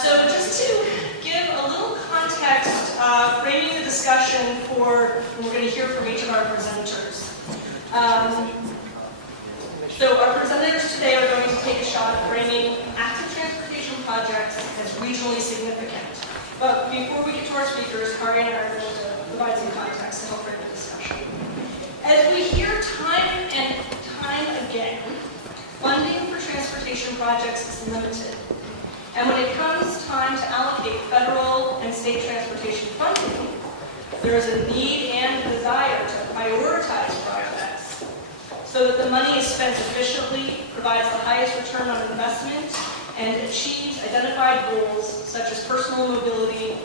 So just to give a little context, framing the discussion for, and we're going to hear from each of our presenters. So our presenters today are going to take a shot at framing active transportation projects as regionally significant. But before we get to our speakers, Karianne and I are going to provide some context to help frame the discussion. As we hear time and time again, funding for transportation projects is limited. And when it comes time to allocate federal and state transportation funding, there is a need and a desire to prioritize projects so that the money is spent efficiently, provides the highest return on investment, and achieves identified goals such as personal mobility,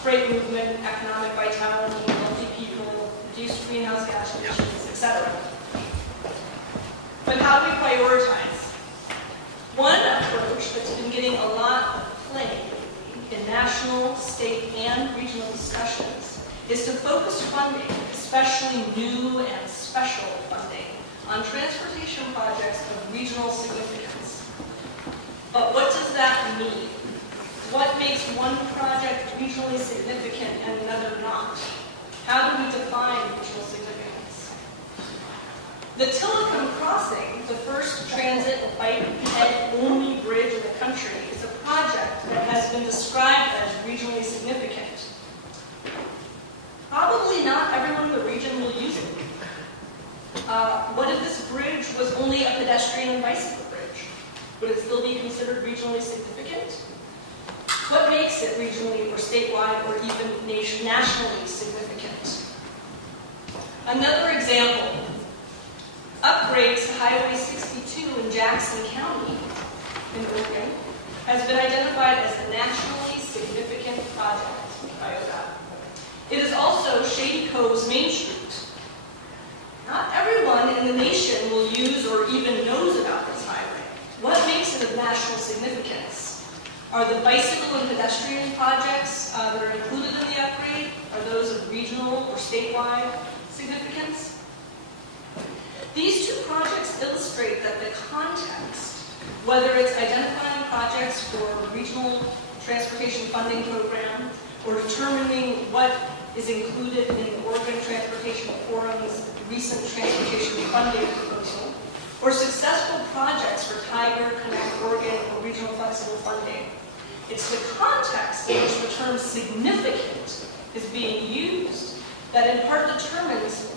freight movement, economic vitality, healthy people, reduced greenhouse gas emissions, etc. But how do we prioritize? One approach that's been getting a lot of play in national, state, and regional discussions is to focus funding, especially new and special funding, on transportation projects of regional significance. But what does that mean? What makes one project regionally significant and another not? How do we define regional significance? The Tillicum Crossing, the first transit bike-head-only bridge in the country, is a project that has been described as regionally significant. Probably not everyone in the region will use it. What if this bridge was only a pedestrian and bicycle bridge? Would it still be considered regionally significant? What makes it regionally or statewide or even nationally significant? Another example. Upgrades to Highway 62 in Jackson County in Oregon has been identified as a nationally significant project by ODOT. It is also Shady Cove's Main Street. Not everyone in the nation will use or even knows about this highway. What makes it of national significance? Are the bicycle and pedestrian projects that are included in the upgrade, are those of regional or statewide significance? These two projects illustrate that the context, whether it's identifying projects for a regional transportation funding program or determining what is included in the Oregon Transportation Forum's recent transportation funding proposal, or successful projects for Tiger, Connect Oregon, or regional flexible funding. It's the context in which the term significant is being used that in part determines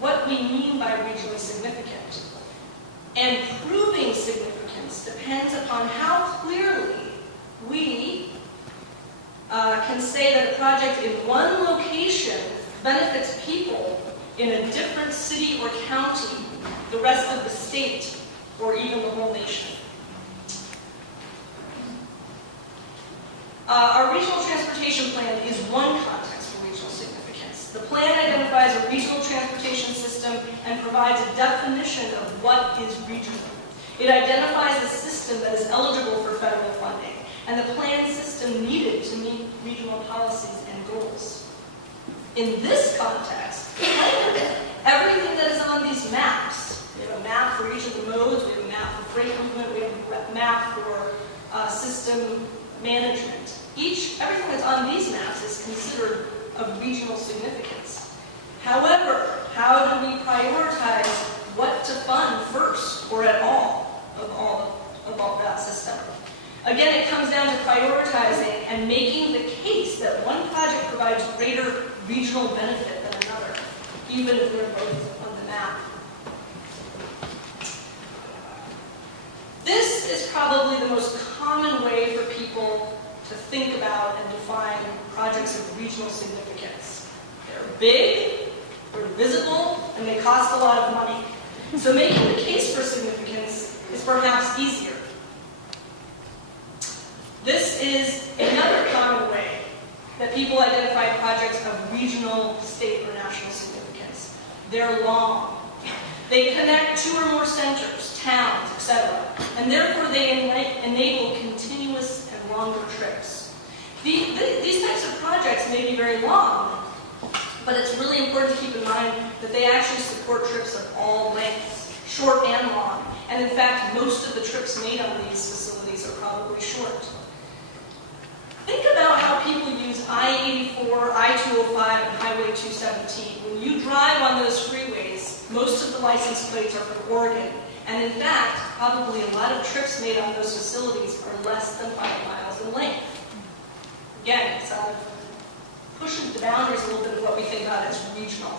what we mean by regionally significant. And proving significance depends upon how clearly we can say that a project in one location benefits people in a different city or county, the rest of the state, or even the whole nation. Our regional transportation plan is one context for regional significance. The plan identifies a regional transportation system and provides a definition of what is regional. It identifies a system that is eligible for federal funding and the plan system needed to meet regional policies and goals. In this context, everything that is on these maps, we have a map for each of the modes, we have a map for freight movement, we have a map for system management. Everything that's on these maps is considered of regional significance. However, how do we prioritize what to fund first or at all of that system? Again, it comes down to prioritizing and making the case that one project provides greater regional benefit than another, even if they're both on the map. This is probably the most common way for people to think about and define projects of regional significance. They're big, they're visible, and they cost a lot of money. So making the case for significance is perhaps easier. This is another common way that people identify projects of regional, state, or national significance. They're long. They connect two or more centers, towns, etc., and therefore they enable continuous and longer trips. These types of projects may be very long, but it's really important to keep in mind that they actually support trips of all lengths, short and long. And in fact, most of the trips made on these facilities are probably short. Highway 217. When you drive on those freeways, most of the license plates are from Oregon. And in fact, probably a lot of trips made on those facilities are less than 5 miles in length. Again, it's pushing the boundaries a little bit of what we think about as regional.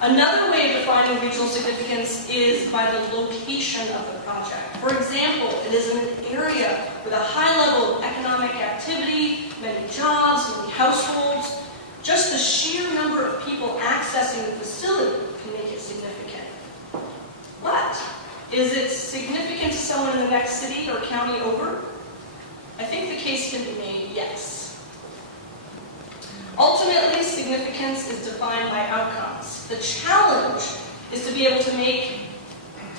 Another way of defining regional significance is by the location of the project. For example, it is in an area with a high level of economic activity, many jobs, many households. Just the sheer number of people accessing the facility can make it significant. But is it significant to someone in the next city or county over? I think the case can be made yes. Ultimately, significance is defined by outcomes. The challenge is to be able to make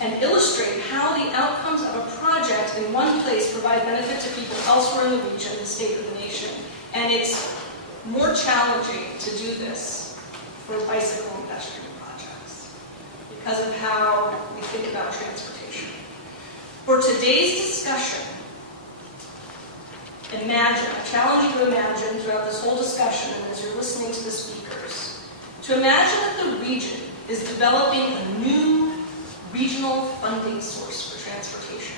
and illustrate how the outcomes of a project in one place provide benefit to people elsewhere in the region, the state, or the nation. And it's more challenging to do this for bicycle and pedestrian projects because of how we think about transportation. For today's discussion, imagine, I challenge you to imagine throughout this whole discussion and as you're listening to the speakers, to imagine that the region is developing a new regional funding source for transportation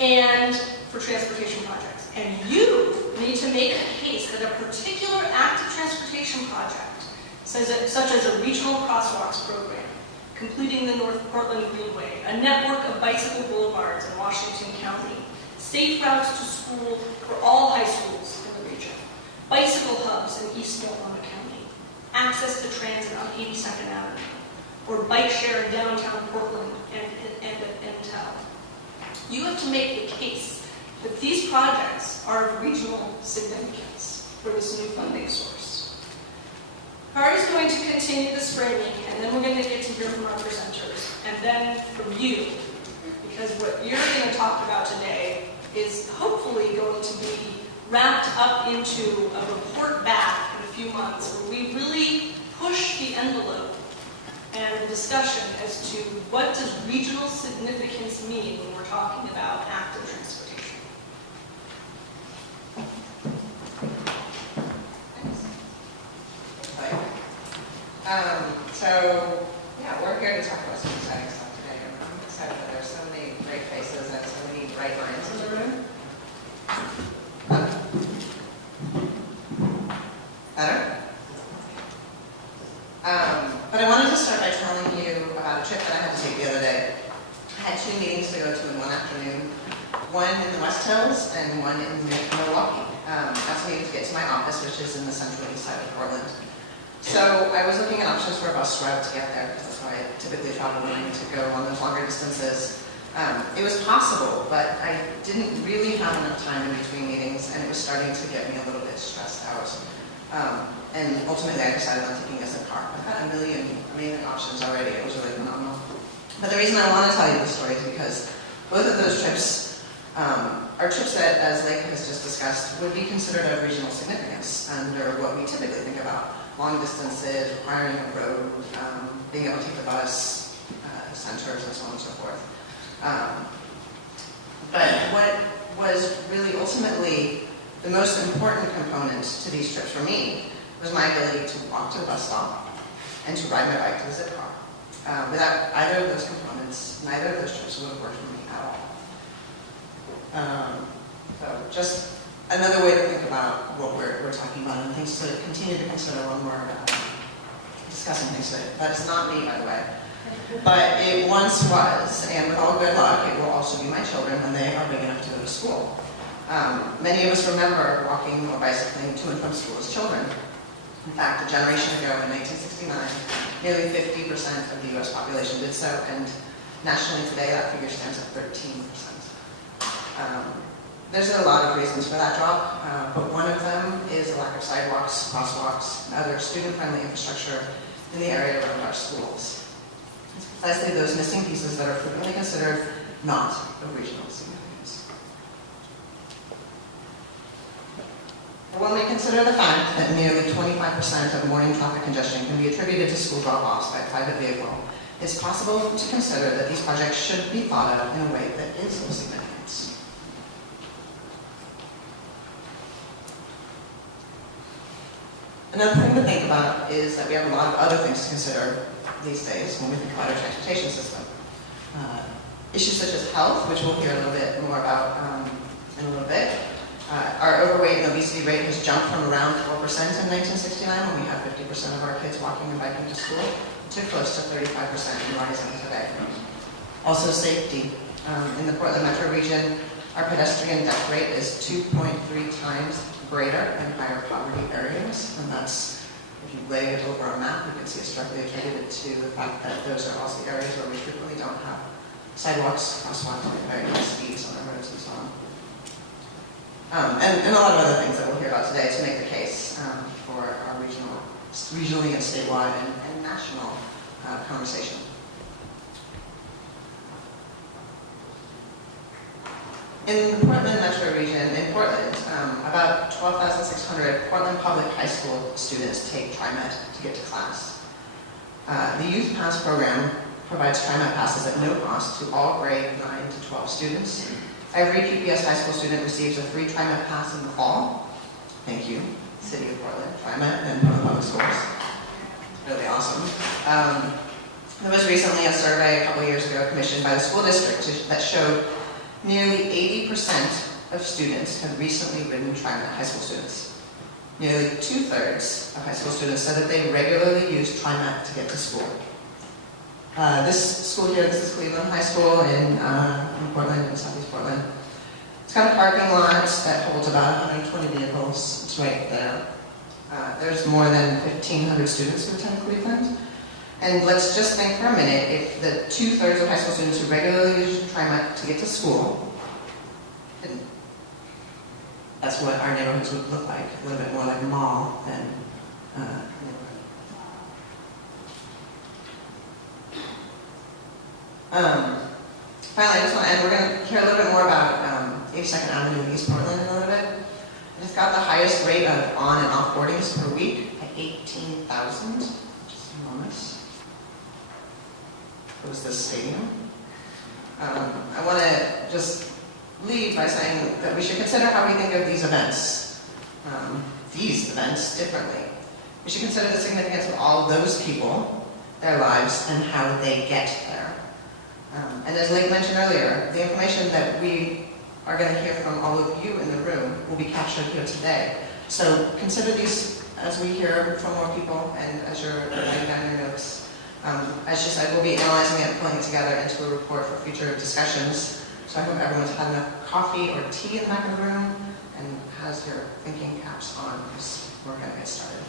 and for transportation projects. And you need to make a case that a particular active transportation project, such as a regional crosswalks program, completing the North Portland Greenway, a network of bicycle boulevards in Washington County, safe routes to school for all high schools in the region, bicycle hubs in East Multnomah County, access to transit on 82nd Avenue, or bike share in downtown Portland and town. You have to make the case that these projects are of regional significance for this new funding source. Kari is going to continue this framing, and then we're going to get to hear from our presenters, and then from you, because what you're going to talk about today is hopefully going to be wrapped up into a report back in a few months where we really push the envelope and the discussion as to what does regional significance mean when we're talking about active transportation. Thanks. So, yeah, we're here to talk about some exciting stuff today. I'm excited that there's so many great faces and so many bright minds in the room. Better? But I wanted to start by telling you about a trip that I had to take the other day. I had 2 meetings to go to in one afternoon, one in the West Hills and one in Milwaukee. That's me to get to my office, which is in the central east side of Portland. So I was looking at options for a bus route to get there, because that's how I typically travel when I need to go on those longer distances. It was possible, but I didn't really have enough time in between meetings, and it was starting to get me a little bit stressed out. And ultimately, I decided on taking a car. I've had a million amazing options already. It was really phenomenal. But the reason I want to tell you this story is because both of those trips are trips that, as Lake has just discussed, would be considered of regional significance under what we typically think about. Long distances, requiring a road, being able to take the bus, centers, and so on and so forth. But what was really ultimately the most important component to these trips for me was my ability to walk to the bus stop and to ride my bike to the zip car. Without either of those components, neither of those trips would have worked for me at all. So just another way to think about what we're talking about and things to continue to consider when we're discussing things today. That is not me, by the way. But it once was, and with all good luck, it will also be my children when they are big enough to go to school. Many of us remember walking or bicycling to and from school as children. In fact, a generation ago in 1969, nearly 50% of the U.S. population did so, and nationally today that figure stands at 13%. There's a lot of reasons for that drop, but one of them is a lack of sidewalks, crosswalks, and other student-friendly infrastructure in the area around our schools. It's precisely those missing pieces that are frequently considered not of regional significance. When we consider the fact that nearly 25% of morning traffic congestion can be attributed to school drop-offs by private vehicle, it's possible to consider that these projects should be thought of in a way that is of significance. Another thing to think about is that we have a lot of other things to consider these days when we think about our transportation system. Issues such as health, which we'll hear a little bit more about in a little bit. Our overweight and obesity rate has jumped from around 4% in 1969, when we had 50% of our kids walking and biking to school, to close to 35% and rising today. Also safety. In the Portland metro region, our pedestrian death rate is 2.3 times greater in higher poverty areas, and that's, if you lay it over a map, you can see it's directly attributed to the fact that those are also the areas where we frequently don't have sidewalks, crosswalks, and very high speeds on the roads and so on. And a lot of other things that we'll hear about today to make the case for our regionally and statewide and national conversation. In the Portland metro region, in Portland, about 12,600 Portland public high school students take TriMet to get to class. The Youth Pass program provides TriMet passes at no cost to all grade 9 to 12 students. Every PPS high school student receives a free TriMet pass in the fall. Thank you, City of Portland, TriMet, and Portland Public Schools. Really awesome. There was recently a survey a couple years ago commissioned by the school district that showed nearly 80% of students have recently ridden TriMet, high school students. Nearly 2/3 of high school students said that they regularly use TriMet to get to school. This school here, this is Cleveland High School in Portland, in Southeast Portland. It's got a parking lot that holds about 120 vehicles. It's right there. There's more than 1,500 students who attend Cleveland. And let's just think for a minute, if the 2/3 of high school students who regularly use TriMet to get to school, that's what our neighborhoods would look like, a little bit more like a mall than a neighborhood. Finally, I just want to end, we're going to hear a little bit more about 82nd Avenue in East Portland in a little bit. It's got the highest rate of on and off boardings per week at 18,000, which is enormous. It was this stadium. I want to just leave by saying that we should consider how we think of these events differently. We should consider the significance of all of those people, their lives, and how they get there. And as Lake mentioned earlier, the information that we are going to hear from all of you in the room will be captured here today. So consider these as we hear from more people and as you're writing down your notes. As she said, we'll be analyzing it and pulling it together into a report for future discussions. So I hope everyone's had enough coffee or tea in the back of the room and has your thinking caps on because we're going to get started.